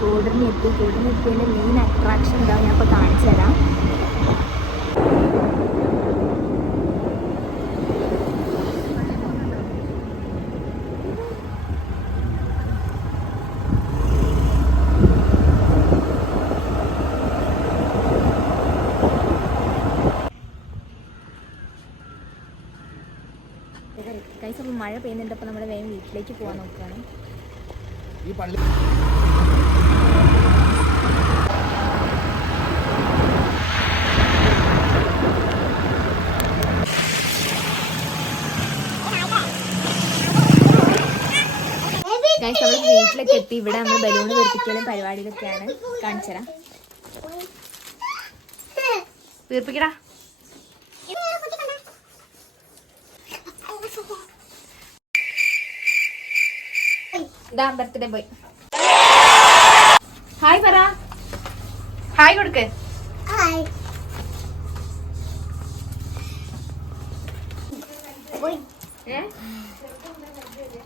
കൂടരഞ്ഞെത്തിയതിൻ്റെ main attraction ഉണ്ടാവും ഞാൻ ഇപ്പോൾ കാണിച്ചു തരാം. ഗൈസ് അപ്പോൾ മഴ പെയ്യുന്നുണ്ട്. അപ്പോൾ നമ്മൾ വേഗം വീട്ടിലേക്ക് പോകാൻ നോക്കുകയാണ്. ഈ പള്ളി ഗൈസ് നമ്മൾ വീട്ടിലൊക്കെ എത്തി. ഇവിടെ നമ്മൾ ബലൂൺ വീർപ്പിക്കലും പരിപാടിയിലൊക്കെയാണ്. കാണിച്ചു തരാം. വീർപ്പിക്കടാ. ബർത്ത്ഡേ ബോയ് ഹായ് പറ. ഹായ് കൊടുക്ക്.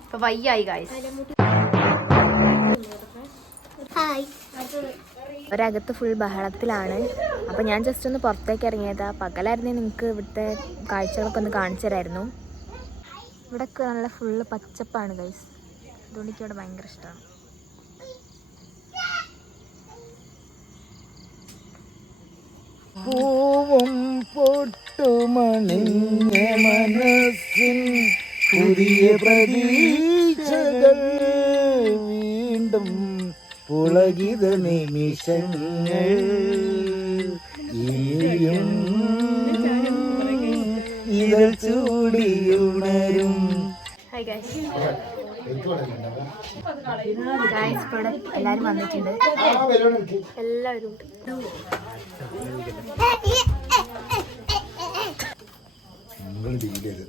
ഇപ്പൊ വയ്യായി ഗായ്സ്. ഒരകത്ത് ഫുൾ ബഹളത്തിലാണ്. അപ്പൊ ഞാൻ ജസ്റ്റ് ഒന്ന് പുറത്തേക്ക് ഇറങ്ങിയതാ. പകലായിരുന്നേ നിങ്ങൾക്ക് ഇവിടുത്തെ കാഴ്ചകളൊക്കെ ഒന്ന് കാണിച്ചു തരായിരുന്നു. ഇവിടെയൊക്കെ നല്ല ഫുള്ള് പച്ചപ്പാണ് ഗൈസ്. അതുകൊണ്ട് എനിക്ക് ഇവിടെ ഭയങ്കര ഇഷ്ടമാണ്. പൂവും പൊട്ടുമണിഞ്ഞ മനസ്സിൻ പുതിയ പ്രതീക്ഷകൾ വീണ്ടും പുളകിത നിമിഷങ്ങൾ ഇനിയും ഇതൾ ചൂടിയുണരും. Hi guys. ഗൈസ് ഇവിടെ എല്ലാവരും വന്നിട്ടുണ്ട്. എല്ലാവരും ഉണ്ട്.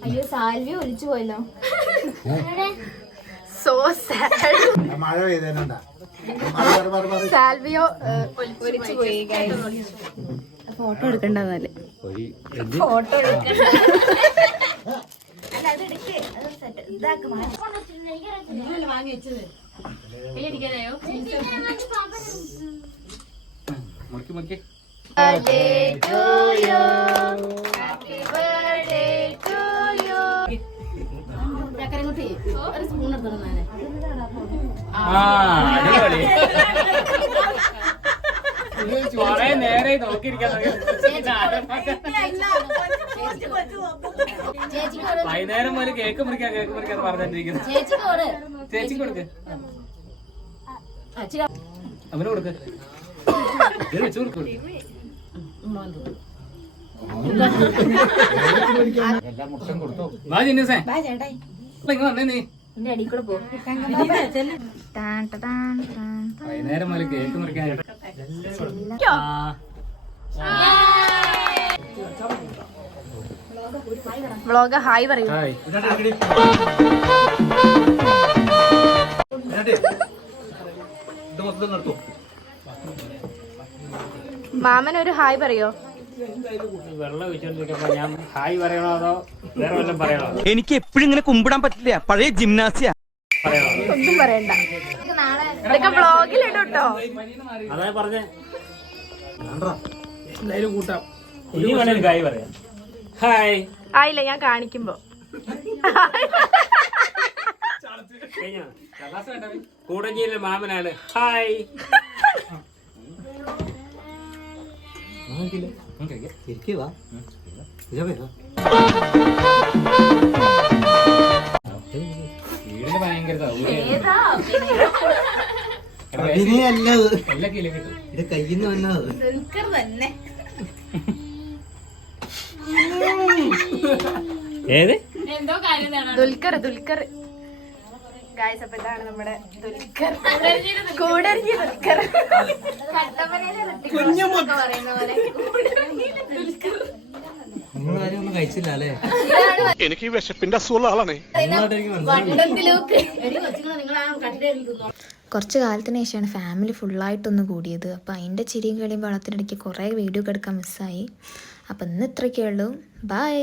അയ്യോ സാൽവി ഒലിച്ചു പോയല്ലോ. So sad. മഴ പെയ്തേനുണ്ടാ സാൽവിയോ ഒലിച്ചു പോയി. ഫോട്ടോ എടുക്കണ്ടെന്നാല് ഫോട്ടോ എടുക്കണ്ട. അല്ല അത് എടുക്കേ ഇതാക്ക് വാങ്ങി വെച്ചത് ഒരു സ്പൂൺ എടുത്തോളെ. നേരെ നോക്കിയിരിക്കാൻ വൈകുന്നേരം പോലെ കേക്ക് മുറിക്കാൻ പറഞ്ഞിരിക്കുന്നു. ചേച്ചിക്ക് കൊടുക്ക്. അവന് കൊടുക്ക്. വെച്ചു കൊടുക്കും. വാ ജിന്നസേ ഇങ്ങ് വന്നേ നീ. വൈകുന്നേരം പോലെ കേക്ക് മുറിക്കാൻ വ്ളോഗ് ഹായ് പറയൂ. മാമൻ ഒരു ഹായ് പറയോ? വെള്ളം ഒഴിച്ചോണ്ടിരിക്കുമ്പോ ഞാൻ ഹായ് പറയണോ അതോ വേറെ വല്ലതും പറയണോ? എനിക്ക് എപ്പോഴും ഇങ്ങനെ കുമ്പിടാൻ പറ്റില്ല. പഴയ ജിംനാസിയ. ഒന്നും പറയണ്ട. ഇതൊക്കെ വ്ളോഗിലിടും കേട്ടോ. അതാ പറഞ്ഞേ. എന്തായാലും കൂട്ടാം. ഇനി വേണേലും ഹായ് പറയാം. ഹായ്. ആയില്ല ഞാൻ കാണിക്കുമ്പോ. കൂടഞ്ചേരിയിലെ മാമനാണ്. ഹായ്. വീടിന് ഭയങ്കര കയ്യിന്ന് വന്നത് ഏത് ദുൽഖർ ഗായ്സ്. അപ്പൊ ഇതാണ് നമ്മുടെ ദുൽഖർ. കൂടരഞ്ഞി ദുൽഖർ. ഒന്നും കഴിച്ചില്ല അല്ലേ? എനിക്ക് വിശപ്പിന്റെ അസുഖമുള്ള ആളാണേ. കുറച്ച് കാലത്തിന് ശേഷമാണ് ഫാമിലി ഫുള്ളായിട്ടൊന്ന് കൂടിയത്. അപ്പോൾ അതിൻ്റെ ചിരിയും കളിയും വെള്ളത്തിനിടയ്ക്ക് കുറേ വീഡിയോ ഒക്കെ എടുക്കാൻ മിസ്സായി. അപ്പോൾ ഇന്ന് ഇത്രയൊക്കെ ഉള്ളൂ. ബൈ.